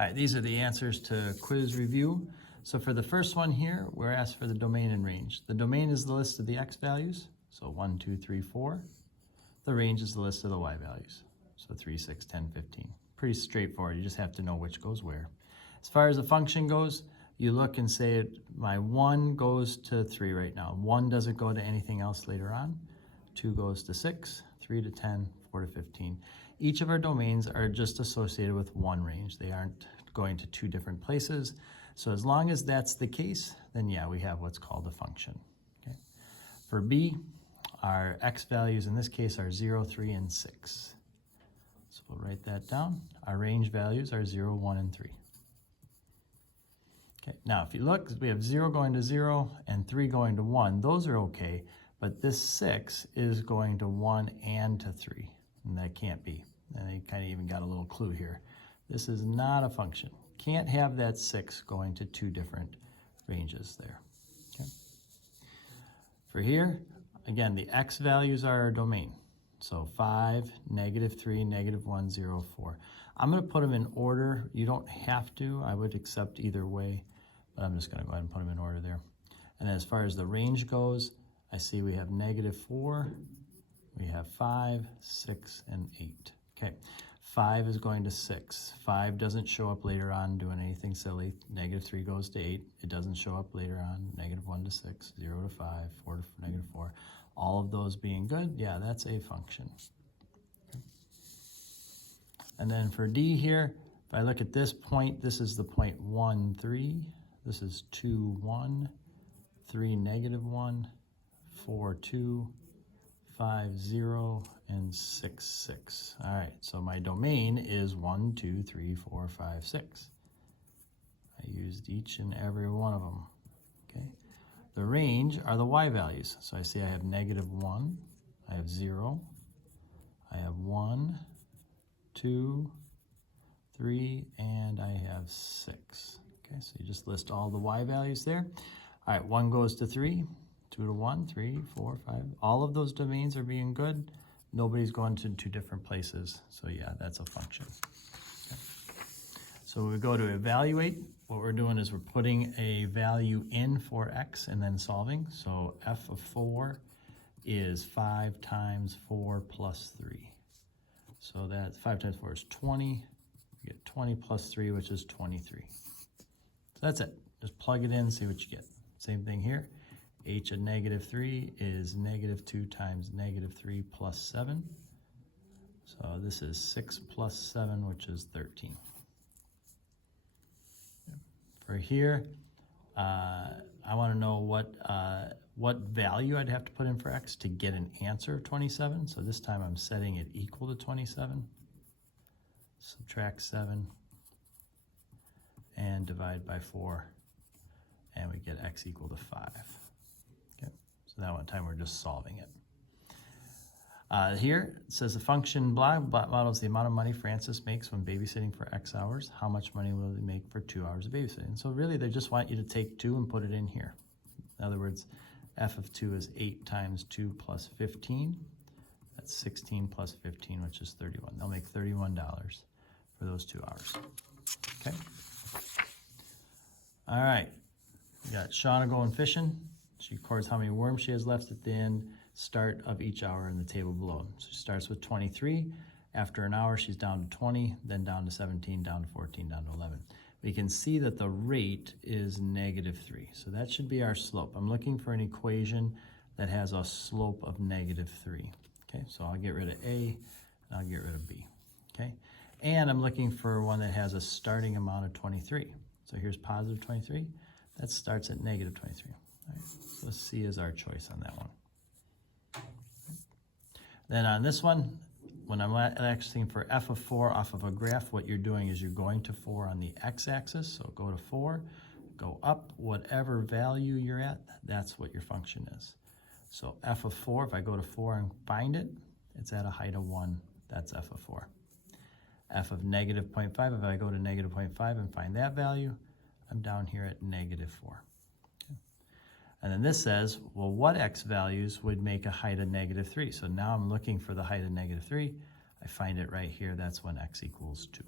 All right, these are the answers to quiz review. So for the first one here, we're asked for the domain and range. The domain is the list of the x values, so 1, 2, 3, 4. The range is the list of the y values, so 3, 6, 10, 15. Pretty straightforward, you just have to know which goes where. As far as the function goes, you look and say my 1 goes to 3 right now. 1 doesn't go to anything else later on. 2 goes to 6, 3 to 10, 4 to 15. Each of our domains are just associated with one range. They aren't going to two different places. So as long as that's the case, then yeah, we have what's called a function. Okay. For B, our x values in this case are 0, 3, and 6. So we'll write that down. Our range values are 0, 1, and 3. Okay, now if you look, we have 0 going to 0 and 3 going to 1. Those are okay, but this 6 is going to 1 and to 3, and that can't be. And I kind of even got a little clue here. This is not a function. Can't have that 6 going to two different ranges there. Okay. For here, again, the x values are our domain. So 5, -3, -1, 0, 4. I'm going to put them in order. You don't have to. I would accept either way, but I'm just going to go ahead and put them in order there. And as far as the range goes, I see we have -4, we have 5, 6, and 8. Okay, 5 is going to 6. 5 doesn't show up later on doing anything silly. -3 goes to 8. It doesn't show up later on. -1 to 6, 0 to 5, 4 to -4. All of those being good, yeah, that's a function. Okay. And then for D here, if I look at this point, this is the point 1, 3. This is 2, 1, 3, -1, 4, 2, 5, 0, and 6, 6. All right, so my domain is 1, 2, 3, 4, 5, 6. I used each and every one of them, okay? The range are the y values. So I see I have -1, I have 0, I have 1, 2, 3, and I have 6. Okay, so you just list all the y values there. All right, 1 goes to 3, 2 to 1, 3, 4, 5. All of those domains are being good. Nobody's going to two different places. So yeah, that's a function. Okay. So we go to evaluate. What we're doing is we're putting a value in for x and then solving. So f of 4 is 5 times 4 plus 3. So that 5 times 4 is 20. You get 20 plus 3, which is 23. So that's it. Just plug it in, see what you get. Same thing here. H of -3 is -2 times -3 plus 7. So this is 6 plus 7, which is 13. For here, I want to know what value I'd have to put in for x to get an answer of 27. So this time I'm setting it equal to 27. Subtract 7 and divide by 4, and we get x equal to 5. Okay, so that one time we're just solving it. Here it says the function blah models the amount of money Francis makes when babysitting for X hours. How much money will he make for 2 hours of babysitting? So really they just want you to take 2 and put it in here. In other words, f of 2 is 8 times 2 plus 15. That's 16 plus 15, which is 31. They'll make $31 for those 2 hours. Okay. All right. We got Shauna going fishing. She records how many worms she has left at the end start of each hour in the table below. So she starts with 23. After an hour, she's down to 20, then down to 17, down to 14, down to 11. We can see that the rate is -3. So that should be our slope. I'm looking for an equation that has a slope of -3. Okay, so I'll get rid of A, and I'll get rid of B. Okay, and I'm looking for one that has a starting amount of 23. So here's positive 23. That starts at -23. All right, so C is our choice on that one. Then on this one, when I'm asking for f of 4 off of a graph, what you're doing is you're going to 4 on the x-axis. So go to 4, go up, whatever value you're at, that's what your function is. So f of 4, if I go to 4 and find it, it's at a height of 1. That's f of 4. F of -0.5, if I go to -0.5 and find that value, I'm down here at -4. And then this says, well, what x values would make a height of -3? So now I'm looking for the height of -3. I find it right here. That's when x equals 2.